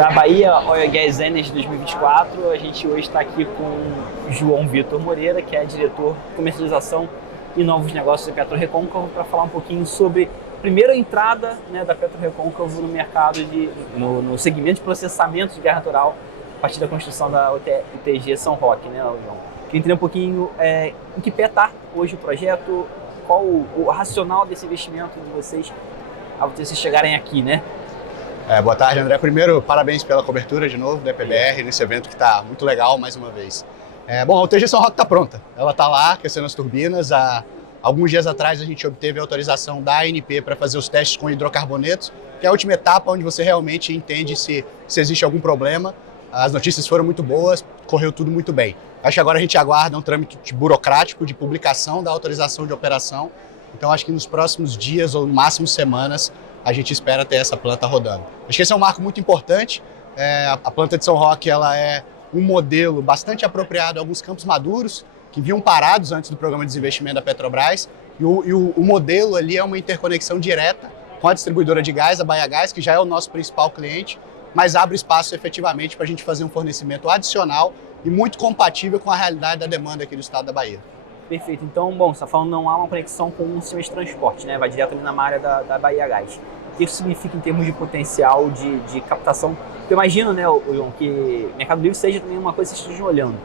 da Bahia Oil and Gas Energy 2024. A gente hoje está aqui com o João Vitor Moreira, que é diretor de comercialização e novos negócios da PetroRecôncavo, para falar um pouquinho sobre a primeira entrada, né, da PetroRecôncavo no mercado, no segmento de processamento de gás natural a partir da construção da UTG São Roque, né, João? Queria entender um pouquinho em que pé está hoje o projeto, qual o racional desse investimento de vocês ao vocês chegarem aqui, né? Boa tarde, André. Primeiro, parabéns pela cobertura de novo da EPBR, nesse evento que está muito legal mais uma vez. Bom, a UTG São Roque está pronta. Ela está lá, aquecendo as turbinas. Há alguns dias atrás a gente obteve a autorização da ANP para fazer os testes com hidrocarbonetos, que é a última etapa onde você realmente entende se existe algum problema. As notícias foram muito boas, correu tudo muito bem. Acho que agora a gente aguarda um trâmite burocrático de publicação da autorização de operação. Então acho que nos próximos dias ou no máximo semanas a gente espera ter essa planta rodando. Acho que esse é um marco muito importante. A planta de São Roque ela é um modelo bastante apropriado a alguns campos maduros que vinham parados antes do programa de desinvestimento da Petrobras. E o modelo ali é uma interconexão direta com a distribuidora de gás, a Bahiagás, que já é o nosso principal cliente, mas abre espaço efetivamente para a gente fazer um fornecimento adicional e muito compatível com a realidade da demanda aqui do estado da Bahia. Perfeito. Então, bom, você está falando não há uma conexão com um sistema de transporte, né? Vai direto ali na área da Bahiagás. O que isso significa em termos de potencial de captação? Eu imagino, né, João, que o Mercado Livre seja também uma coisa que vocês estejam olhando.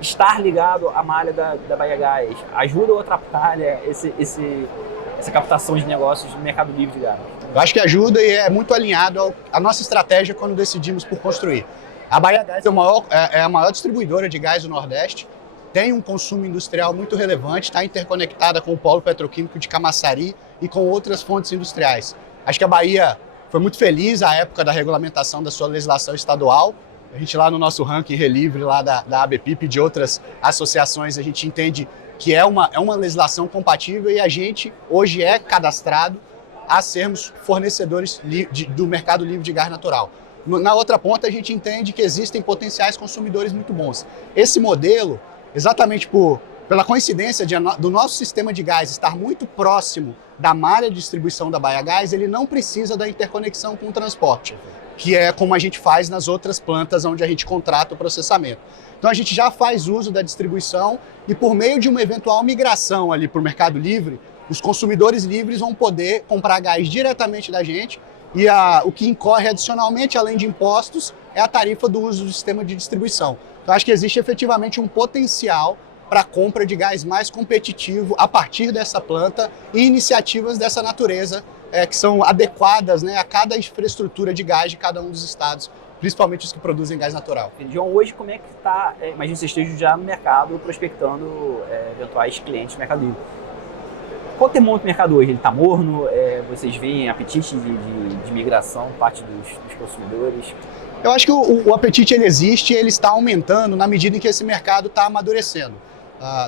Estar ligado à malha da Bahiagás ajuda ou atrapalha essa captação de negócios no Mercado Livre de gás? Eu acho que ajuda e é muito alinhado à nossa estratégia quando decidimos por construir. A Bahiagás é a maior distribuidora de gás do Nordeste, tem um consumo industrial muito relevante, está interconectada com o polo petroquímico de Camaçari e com outras fontes industriais. Acho que a Bahia foi muito feliz à época da regulamentação da sua legislação estadual. A gente lá no nosso ranking relivre lá da ABPIP e de outras associações, a gente entende que é uma legislação compatível e a gente hoje é cadastrado a sermos fornecedores do mercado livre de gás natural. Na outra ponta, a gente entende que existem potenciais consumidores muito bons. Esse modelo, exatamente pela coincidência do nosso sistema de gás estar muito próximo da malha de distribuição da Bahiagás, ele não precisa da interconexão com o transporte, que é como a gente faz nas outras plantas onde a gente contrata o processamento. Então a gente já faz uso da distribuição e por meio de uma eventual migração ali para o Mercado Livre, os consumidores livres vão poder comprar gás diretamente da gente e o que incorre adicionalmente, além de impostos, é a tarifa do uso do sistema de distribuição. Então acho que existe efetivamente um potencial para a compra de gás mais competitivo a partir dessa planta e iniciativas dessa natureza que são adequadas, né, a cada infraestrutura de gás de cada um dos estados, principalmente os que produzem gás natural. João, hoje como é que está, imagina que você esteja já no mercado prospectando eventuais clientes do Mercado Livre. Qual o termômetro do mercado hoje? Ele está morno? Vocês veem apetite de migração por parte dos consumidores? Eu acho que o apetite ele existe e ele está aumentando na medida em que esse mercado está amadurecendo.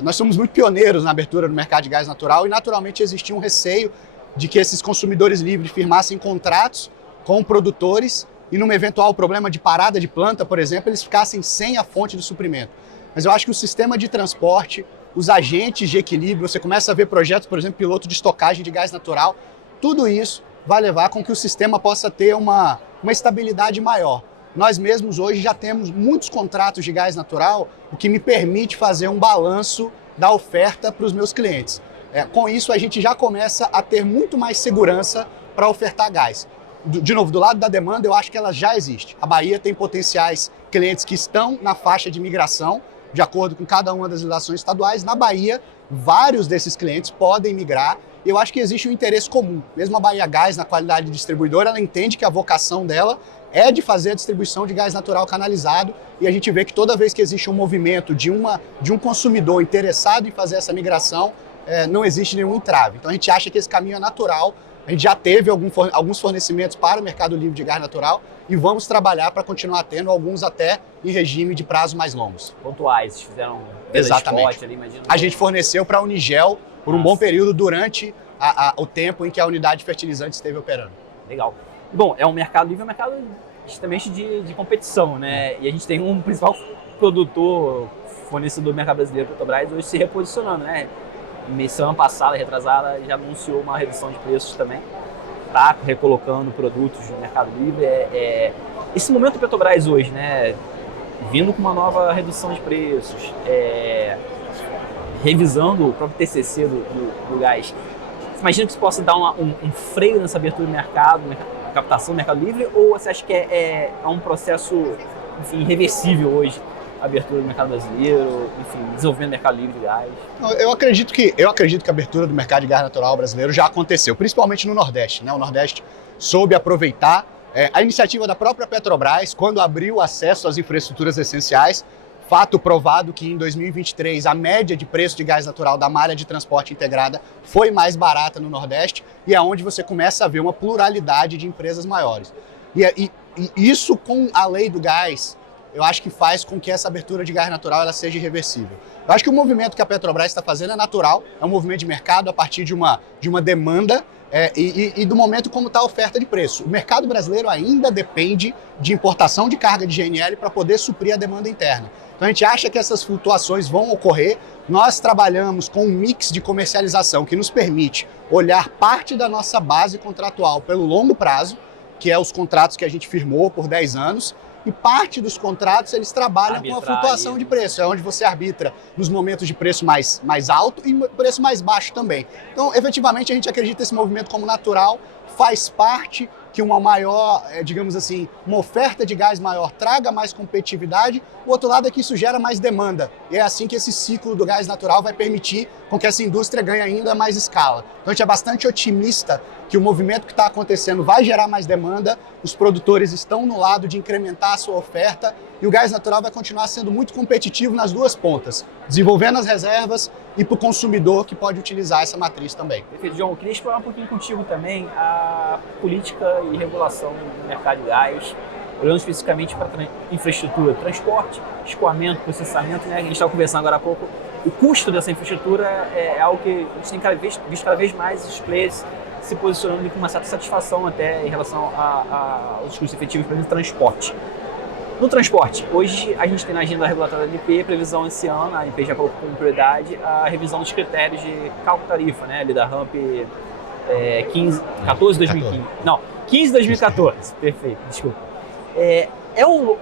Nós somos muito pioneiros na abertura do mercado de gás natural e naturalmente existia um receio de que esses consumidores livres firmassem contratos com produtores e num eventual problema de parada de planta, por exemplo, eles ficassem sem a fonte de suprimento. Mas eu acho que o sistema de transporte, os agentes de equilíbrio, você começa a ver projetos, por exemplo, piloto de estocagem de gás natural, tudo isso vai levar com que o sistema possa ter uma estabilidade maior. Nós mesmos hoje já temos muitos contratos de gás natural, o que me permite fazer um balanço da oferta para os meus clientes. Com isso, a gente já começa a ter muito mais segurança para ofertar gás. De novo, do lado da demanda, eu acho que ela já existe. A Bahia tem potenciais clientes que estão na faixa de migração, de acordo com cada uma das legislações estaduais. Na Bahia, vários desses clientes podem migrar. Eu acho que existe um interesse comum. Mesmo a Bahiagás, na qualidade de distribuidora, ela entende que a vocação dela é de fazer a distribuição de gás natural canalizado e a gente vê que toda vez que existe um movimento de um consumidor interessado em fazer essa migração, não existe nenhum entrave. Então a gente acha que esse caminho é natural. A gente já teve alguns fornecamentos para o Mercado Livre de gás natural e vamos trabalhar para continuar tendo alguns até em regime de prazo mais longos. Pontuais, vocês fizeram exatamente. Ali, imagino. A gente forneceu para a Unigel por um bom período durante o tempo em que a unidade de fertilizante esteve operando. Legal. Bom, é um mercado livre, é um mercado extremamente de competição, né? E a gente tem um principal produtor, fornecedor do mercado brasileiro, Petrobras, hoje se reposicionando, né? Semana passada, retrasada, já anunciou uma redução de preços também. está recolocando produtos no Mercado Livre. Esse momento da Petrobras hoje, né, vindo com uma nova redução de preços, revisando o próprio TCC do gás, você imagina que isso possa dar um freio nessa abertura do mercado, na captação do Mercado Livre, ou você acha que é um processo, enfim, irreversível hoje, a abertura do mercado brasileiro, enfim, desenvolvimento do mercado livre de gás? Eu acredito que a abertura do mercado de gás natural brasileiro já aconteceu, principalmente no Nordeste, né? O Nordeste soube aproveitar a iniciativa da própria Petrobras, quando abriu acesso às infraestruturas essenciais. Fato provado que em 2023 a média de preço de gás natural da malha de transporte integrada foi mais barata no Nordeste, e é onde você começa a ver uma pluralidade de empresas maiores. E isso, com a lei do gás, eu acho que faz com que essa abertura de gás natural ela seja irreversível. Eu acho que o movimento que a Petrobras está fazendo é natural, é um movimento de mercado a partir de uma demanda e do momento como está a oferta de preço. O mercado brasileiro ainda depende de importação de carga de GNL para poder suprir a demanda interna. Então a gente acha que essas flutuações vão ocorrer. Nós trabalhamos com um mix de comercialização que nos permite olhar parte da nossa base contratual pelo longo prazo, que é os contratos que a gente firmou por 10 anos, e parte dos contratos eles trabalham com a flutuação de preço, é onde você arbitra nos momentos de preço mais alto e preço mais baixo também. Então, efetivamente, a gente acredita nesse movimento como natural, faz parte que uma maior, digamos assim, uma oferta de gás maior traga mais competitividade. O outro lado é que isso gera mais demanda. E é assim que esse ciclo do gás natural vai permitir com que essa indústria ganhe ainda mais escala. Então a gente é bastante otimista que o movimento que está acontecendo vai gerar mais demanda, os produtores estão no lado de incrementar a sua oferta e o gás natural vai continuar sendo muito competitivo nas duas pontas, desenvolvendo as reservas e para o consumidor que pode utilizar essa matriz também. Perfeito, João. Eu queria explorar um pouquinho contigo também a política e regulação do mercado de gás, olhando especificamente para infraestrutura, transporte, escoamento, processamento, né? A gente estava conversando agora há pouco, o custo dessa infraestrutura é algo que a gente tem visto cada vez mais os players se posicionando com uma certa satisfação até em relação aos custos efetivos, por exemplo, transporte. No transporte, hoje a gente tem na agenda regulatória da ANP previsão esse ano, a ANP já colocou como prioridade a revisão dos critérios de cálculo tarifa, né, ali da RAMP 15/2015. Não, 15/2014, perfeito, desculpa. É um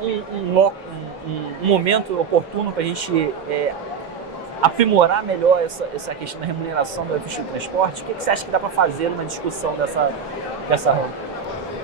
momento oportuno para a gente aprimorar melhor essa questão da remuneração da infraestrutura de transporte? O que você acha que dá para fazer numa discussão dessa RAMP?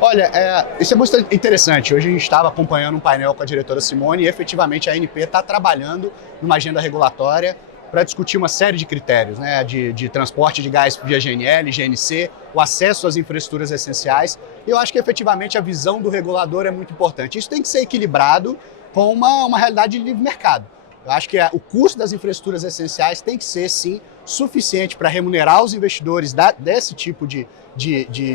Olha, isso é muito interessante. Hoje a gente estava acompanhando um painel com a diretora Simone e efetivamente a ANP está trabalhando numa agenda regulatória para discutir uma série de critérios, né, de transporte de gás via GNL, GNC, o acesso às infraestruturas essenciais. E eu acho que efetivamente a visão do regulador é muito importante. Isso tem que ser equilibrado com uma realidade de livre mercado. Eu acho que o custo das infraestruturas essenciais tem que ser, sim, suficiente para remunerar os investidores desse tipo de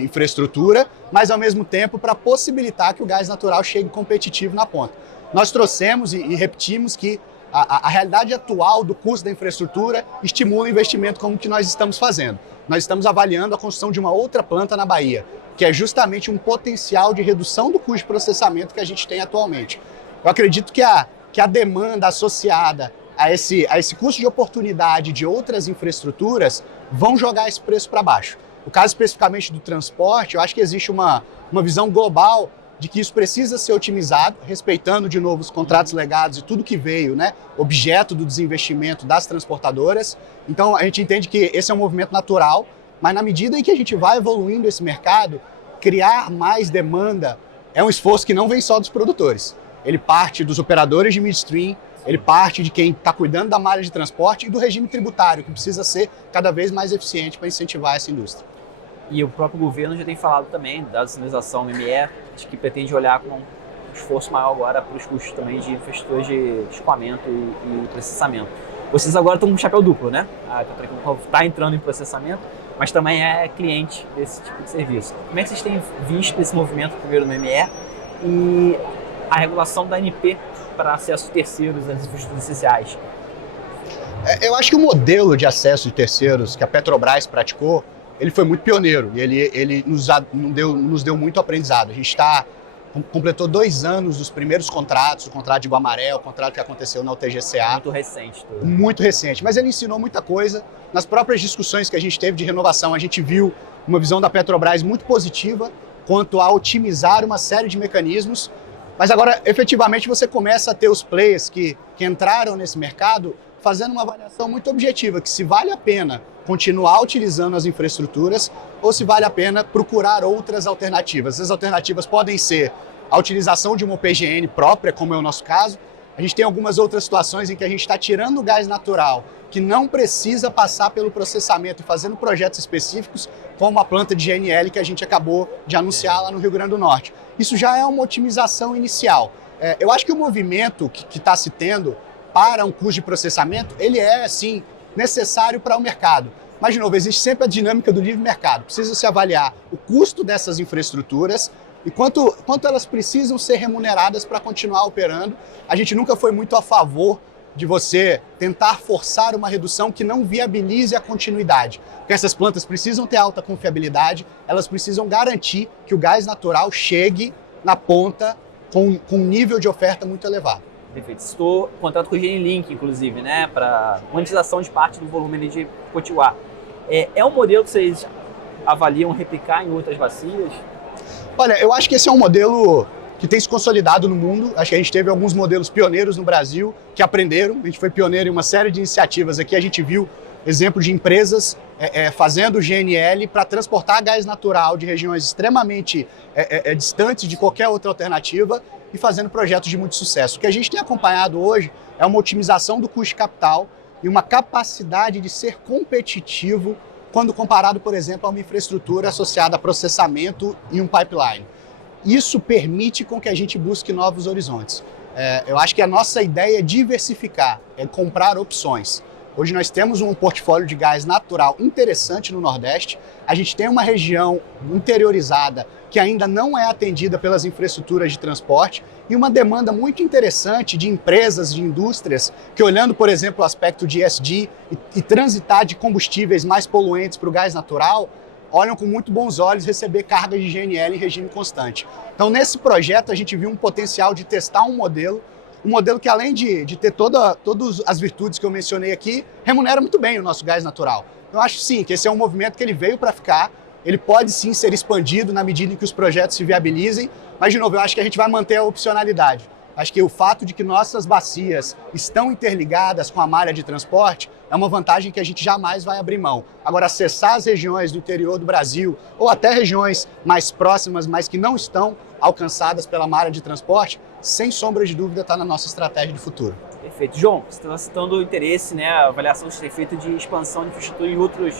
infraestrutura, mas, ao mesmo tempo, para possibilitar que o gás natural chegue competitivo na ponta. Nós trouxemos e repetimos que a realidade atual do custo da infraestrutura estimula o investimento como que nós estamos fazendo. Nós estamos avaliando a construção de uma outra planta na Bahia, que é justamente um potencial de redução do custo de processamento que a gente tem atualmente. Eu acredito que a demanda associada a esse custo de oportunidade de outras infraestruturas vão jogar esse preço para baixo. No caso especificamente do transporte, eu acho que existe uma visão global de que isso precisa ser otimizado, respeitando de novo os contratos legados e tudo que veio, né, objeto do desinvestimento das transportadoras. Então a gente entende que esse é um movimento natural, mas na medida em que a gente vai evoluindo esse mercado, criar mais demanda é um esforço que não vem só dos produtores. Ele parte dos operadores de midstream, ele parte de quem está cuidando da malha de transporte e do regime tributário, que precisa ser cada vez mais eficiente para incentivar essa indústria. E o próprio governo já tem falado também da sinalização MME, de que pretende olhar com um esforço maior agora para os custos também de infraestrutura de escoamento e processamento. Vocês agora estão com um chapéu duplo, né? A Petrorecon está entrando em processamento, mas também é cliente desse tipo de serviço. Como é que vocês têm visto esse movimento primeiro no MME e a regulação da ANP para acesso de terceiros às infraestruturas essenciais? Eu acho que o modelo de acesso de terceiros que a Petrobras praticou, ele foi muito pioneiro e ele nos deu muito aprendizado. A gente está completou 2 anos dos primeiros contratos, o contrato de Guamaré, o contrato que aconteceu na UTGCA. Muito recente. Tudo. Muito recente, mas ele ensinou muita coisa. Nas próprias discussões que a gente teve de renovação, a gente viu uma visão da Petrobras muito positiva quanto a otimizar uma série de mecanismos. Mas agora, efetivamente, você começa a ter os players que entraram nesse mercado fazendo uma avaliação muito objetiva, que se vale a pena continuar utilizando as infraestruturas ou se vale a pena procurar outras alternativas. As alternativas podem ser a utilização de uma PGN própria, como é o nosso caso. A gente tem algumas outras situações em que a gente está tirando o gás natural, que não precisa passar pelo processamento e fazendo projetos específicos, como a planta de GNL que a gente acabou de anunciar lá no Rio Grande do Norte. Isso já é uma otimização inicial. Eu acho que o movimento que está se tendo para um custo de processamento, ele é, sim, necessário para o mercado. Mas, de novo, existe sempre a dinâmica do livre mercado. Precisa se avaliar o custo dessas infraestruturas e quanto elas precisam ser remuneradas para continuar operando. A gente nunca foi muito a favor de você tentar forçar uma redução que não viabilize a continuidade. Porque essas plantas precisam ter alta confiabilidade, elas precisam garantir que o gás natural chegue na ponta com um nível de oferta muito elevado. Perfeito. Estou em contrato com o GNLink, inclusive, né, para monetização de parte do volume de Potiguar. É um modelo que vocês avaliam replicar em outras bacias? Olha, eu acho que esse é um modelo que tem se consolidado no mundo. Acho que a gente teve alguns modelos pioneiros no Brasil que aprenderam. A gente foi pioneiro em uma série de iniciativas aqui. A gente viu exemplo de empresas fazendo GNL para transportar gás natural de regiões extremamente distantes de qualquer outra alternativa e fazendo projetos de muito sucesso. O que a gente tem acompanhado hoje é uma otimização do custo de capital e uma capacidade de ser competitivo quando comparado, por exemplo, a uma infraestrutura associada a processamento e um pipeline. Isso permite com que a gente busque novos horizontes. Eu acho que a nossa ideia é diversificar, é comprar opções. Hoje nós temos um portfólio de gás natural interessante no Nordeste. A gente tem uma região interiorizada que ainda não é atendida pelas infraestruturas de transporte e uma demanda muito interessante de empresas, de indústrias, que olhando, por exemplo, o aspecto de ESG e transitar de combustíveis mais poluentes para o gás natural, olham com muito bons olhos receber carga de GNL em regime constante. Então, nesse projeto, a gente viu um potencial de testar um modelo que, além de ter todas as virtudes que eu mencionei aqui, remunera muito bem o nosso gás natural. Eu acho, sim, que esse é um movimento que ele veio para ficar. Ele pode, sim, ser expandido na medida em que os projetos se viabilizem, mas, de novo, eu acho que a gente vai manter a opcionalidade. Acho que o fato de que nossas bacias estão interligadas com a malha de transporte é uma vantagem que a gente jamais vai abrir mão. Agora, acessar as regiões do interior do Brasil ou até regiões mais próximas, mas que não estão alcançadas pela malha de transporte, sem sombra de dúvida, está na nossa estratégia de futuro. Perfeito. João, você está citando o interesse, né, a avaliação de ter feito de expansão de infraestrutura em outros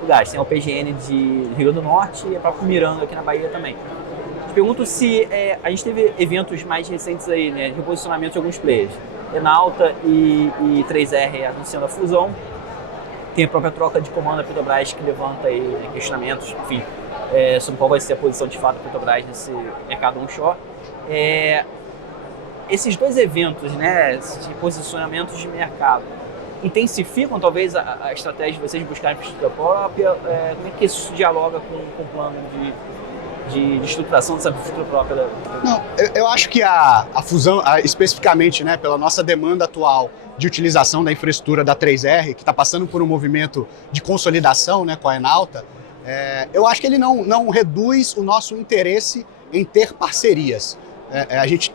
lugares. Tem a PGN de Rio Grande do Norte e a própria Miranda aqui na Bahia também. Te pergunto se a gente teve eventos mais recentes aí, né, de reposicionamento de alguns players. Enalta e 3R anunciando a fusão. Tem a própria troca de comando da Petrobras que levanta aí, né, questionamentos, enfim, sobre qual vai ser a posição de fato da Petrobras nesse mercado onshore. Esses dois eventos, né, esses posicionamentos de mercado, intensificam talvez a estratégia de vocês buscarem infraestrutura própria? Como é que isso dialoga com o plano de estruturação dessa infraestrutura própria? Não, eu acho que a fusão, especificamente, né, pela nossa demanda atual de utilização da infraestrutura da 3R, que está passando por um movimento de consolidação, né, com a Enalta, eu acho que ele não reduz o nosso interesse em ter parcerias. A gente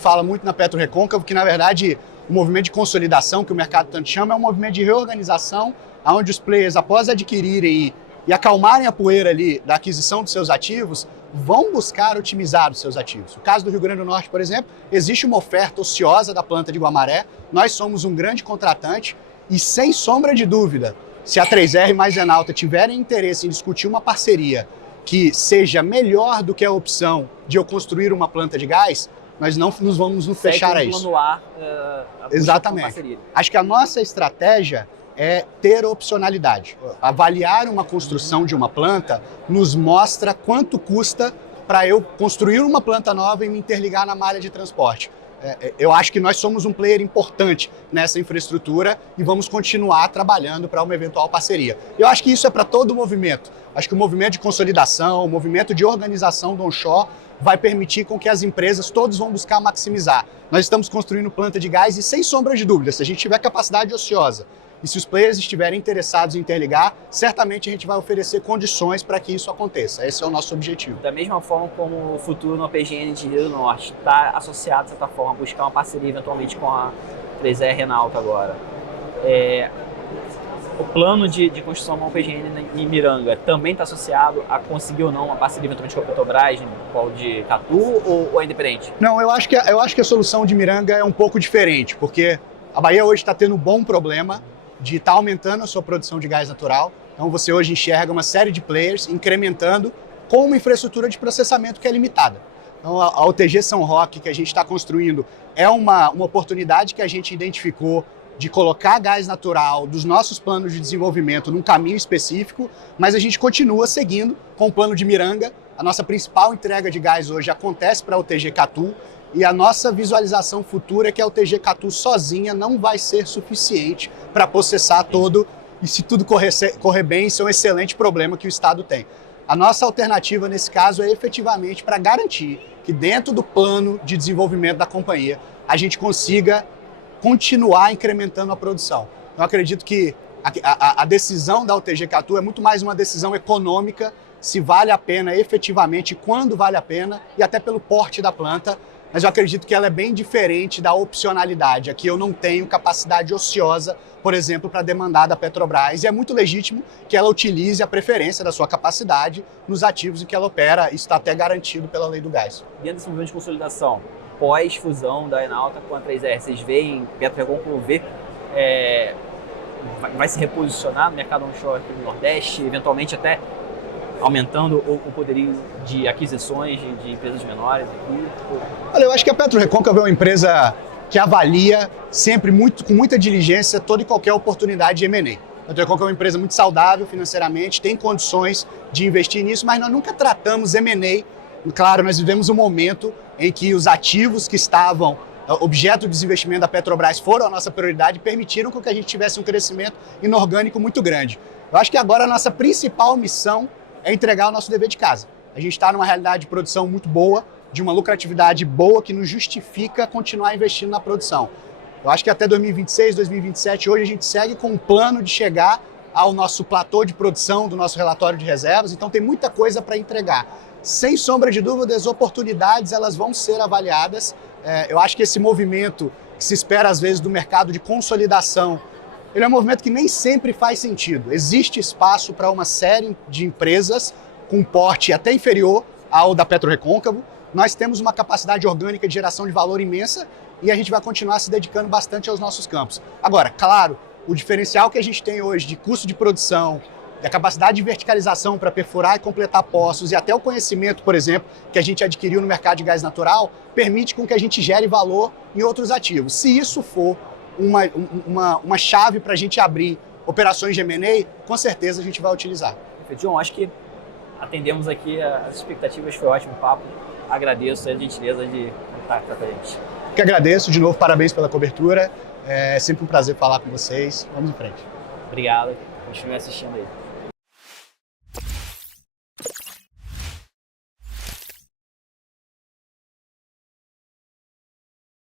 fala muito na PetroRecôncavo que, na verdade, o movimento de consolidação que o mercado tanto chama é um movimento de reorganização, onde os players, após adquirirem e acalmarem a poeira ali da aquisição dos seus ativos, vão buscar otimizar os seus ativos. No caso do Rio Grande do Norte, por exemplo, existe uma oferta ociosa da planta de Guamaré, nós somos um grande contratante e, sem sombra de dúvida, se a 3R mais Enalta tiverem interesse em discutir uma parceria que seja melhor do que a opção de eu construir uma planta de gás, nós não nos vamos nos fechar a isso. Exatamente. Acho que a nossa estratégia é ter opcionalidade. Avaliar uma construção de uma planta nos mostra quanto custa para eu construir uma planta nova e me interligar na malha de transporte. eu acho que nós somos um player importante nessa infraestrutura e vamos continuar trabalhando para uma eventual parceria. Eu acho que isso é para todo o movimento. Acho que o movimento de consolidação, o movimento de organização do onshore vai permitir com que as empresas todos vão buscar maximizar. Nós estamos construindo planta de gás e, sem sombra de dúvida, se a gente tiver capacidade ociosa e se os players estiverem interessados em interligar, certamente a gente vai oferecer condições para que isso aconteça. Esse é o nosso objetivo. Da mesma forma como o futuro no PGN de Rio do Norte está associado, de certa forma, a buscar uma parceria eventualmente com a 3R Renalta agora. O plano de construção de uma PGN em Miranga também está associado a conseguir ou não uma parceria eventualmente com a Petrobras, no polo de Catu, ou é independente? Não, eu acho que a solução de Miranga é um pouco diferente, porque a Bahia hoje está tendo um bom problema de estar aumentando a sua produção de gás natural. Então você hoje enxerga uma série de players incrementando com uma infraestrutura de processamento que é limitada. Então a UTG São Roque que a gente está construindo é uma oportunidade que a gente identificou de colocar gás natural dos nossos planos de desenvolvimento num caminho específico, mas a gente continua seguindo com o plano de Miranga. A nossa principal entrega de gás hoje acontece para a UTG Catu, e a nossa visualização futura é que a UTG Catu sozinha não vai ser suficiente para processar todo, e se tudo correr bem, isso é um excelente problema que o Estado tem. A nossa alternativa nesse caso é efetivamente para garantir que dentro do plano de desenvolvimento da companhia a gente consiga continuar incrementando a produção. Eu acredito que a decisão da UTG Catu é muito mais uma decisão econômica, se vale a pena efetivamente, quando vale a pena, e até pelo porte da planta, mas eu acredito que ela é bem diferente da opcionalidade. Aqui eu não tenho capacidade ociosa, por exemplo, para demandar da Petrobras, e é muito legítimo que ela utilize a preferência da sua capacidade nos ativos em que ela opera. Isso está até garantido pela lei do gás. Dentro desse movimento de consolidação, pós-fusão da Enalta com a 3R, vocês veem, PetroRecon vai se reposicionar no mercado onshore aqui no Nordeste, eventualmente até aumentando o poderio de aquisições de empresas menores aqui? Olha, eu acho que a PetroRecôncavo é uma empresa que avalia sempre com muita diligência toda e qualquer oportunidade de M&A. A PetroRecôncavo é uma empresa muito saudável financeiramente, tem condições de investir nisso, mas nós nunca tratamos M&A. Claro, nós vivemos um momento em que os ativos que estavam objeto de desinvestimento da Petrobras foram a nossa prioridade e permitiram que a gente tivesse um crescimento inorgânico muito grande. Eu acho que agora a nossa principal missão é entregar o nosso dever de casa. A gente está numa realidade de produção muito boa, de uma lucratividade boa que nos justifica continuar investindo na produção. Eu acho que até 2026, 2027, hoje a gente segue com um plano de chegar ao nosso platô de produção do nosso relatório de reservas, então tem muita coisa para entregar. Sem sombra de dúvida, as oportunidades elas vão ser avaliadas. Eu acho que esse movimento que se espera às vezes do mercado de consolidação, ele é um movimento que nem sempre faz sentido. Existe espaço para uma série de empresas com porte até inferior ao da PetroRecôncavo. Nós temos uma capacidade orgânica de geração de valor imensa e a gente vai continuar se dedicando bastante aos nossos campos. Agora, claro, o diferencial que a gente tem hoje de custo de produção, a capacidade de verticalização para perfurar e completar poços e até o conhecimento, por exemplo, que a gente adquiriu no mercado de gás natural, permite com que a gente gere valor em outros ativos. Se isso for uma chave para a gente abrir operações de M&A, com certeza a gente vai utilizar. John, acho que atendemos aqui as expectativas, foi um ótimo papo. Agradeço a gentileza de contar com a gente. Que agradeço, de novo, parabéns pela cobertura. É sempre um prazer falar com vocês. Vamos em frente. Obrigado, continue assistindo aí.